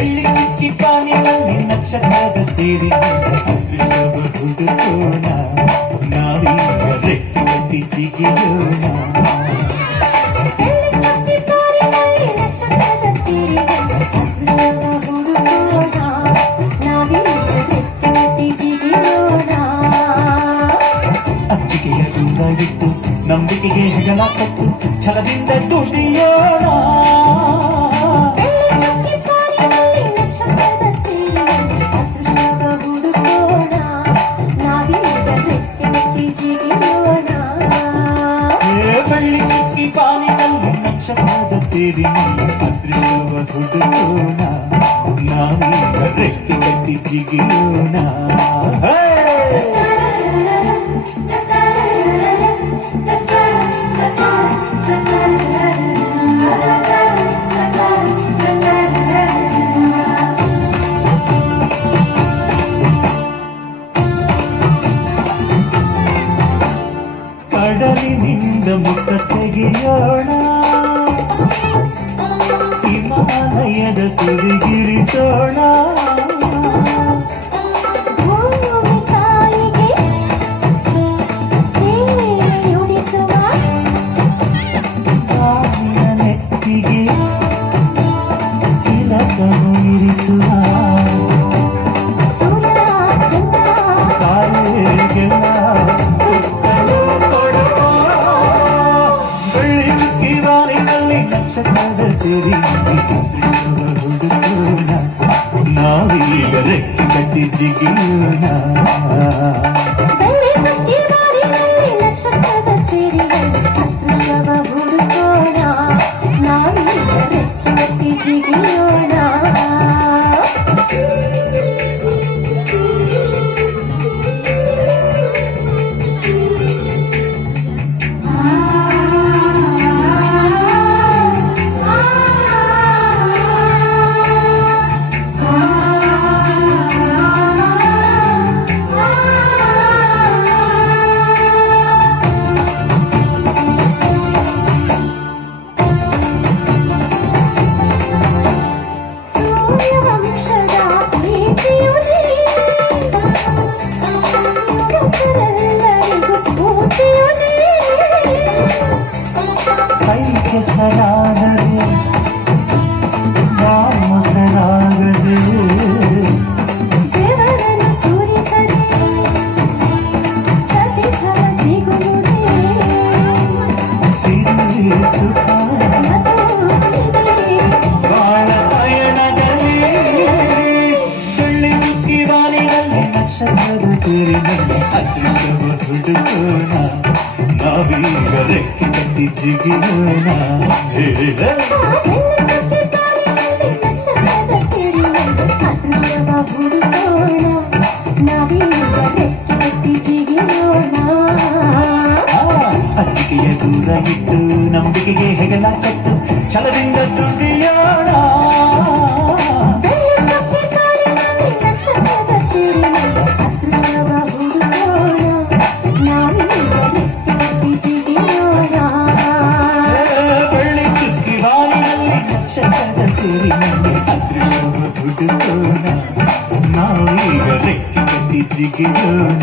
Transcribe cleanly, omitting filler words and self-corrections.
ಬೆಳ್ಳಿ ಚಿಕ್ಕಿ ಪಾನಿನಲ್ಲಿ ನಕ್ಷತ್ರದ ಸೇರಿ ಅದೃಷ್ಟವ ಹುಡುಕೋಣ ನಾವೀಗ ರೆಕ್ಕೆ ಕಟ್ಟಿ ಜಿಗಿಯೋಣ ಅಚ್ಚಿಗೆಯ ದೂರ ಇಟ್ಟು ನಂಬಿಕೆಗೆ ಹೆಗಲ ಕೊಟ್ಟು ಛಲದಿಂದ ದುಡಿಯೋಣ ಬೆಳ್ಳಿ ಚಿಕ್ಕಿ ಪಾನಿನಲ್ಲಿ ನಕ್ಷತ್ರದ ಸೇರಿ ಅದೃಷ್ಟವ ಹುಡುಕೋಣ ನಾವೀಗ ರೆಕ್ಕೆ ಕಟ್ಟಿ ಜಿಗಿಯೋಣ ಕಡಲಿನಿಂದ ಮುಖ ತೆಗೆಯೋಣ ಹಿಮಾಲಯದ ತುದಿಗಿರಿಸೋಣ ಕಾಲಿನ ನೆತ್ತಿಗೆ ತಿಲಕನು ಇರಿಸುವ ಕಾಲಿಗೆಲ್ಲ ನಕ್ಷತ್ರದ ಸೇರಿ ಹುಡುಕೋಣ ನಾವೀಗ ರೆಕ್ಕೆ ಕಟ್ಟಿ ಜಿಗಿಯೋಣ ಕೆಸರಾಗದೆ ಮೊಸರಾಗದೆ ಬಾಳ ಪಯಣದಲ್ಲಿ ಬೆಳ್ಳಿ ಚುಕ್ಕಿ ಬಾಲಿನಲ್ಲಿ ನಕ್ಷತ್ರದ ಸೇರಿನಲ್ಲಿ ಅದೃಷ್ಟವ ಹುಡುಕೋಣ ನಾವೀಗ ರೆಕ್ಕೆ ಕಟ್ಟಿ ಜಿಗಿಯೋಣ ಅತ್ತಿಗೆಯ ದೂರ ಇಟ್ಟು ನಂಬಿಕೆಗೆ ಹೆಗಲ ಕಟ್ಟು ಛಲದಿಂದ ದುಡಿಯೋಣ ಅದೃಷ್ಟವ ಹುಡುಕೋಣ ನಾವೀಗ ರೆಕ್ಕೆ ಕಟ್ಟಿ ಜಿಗಿಯೋಣ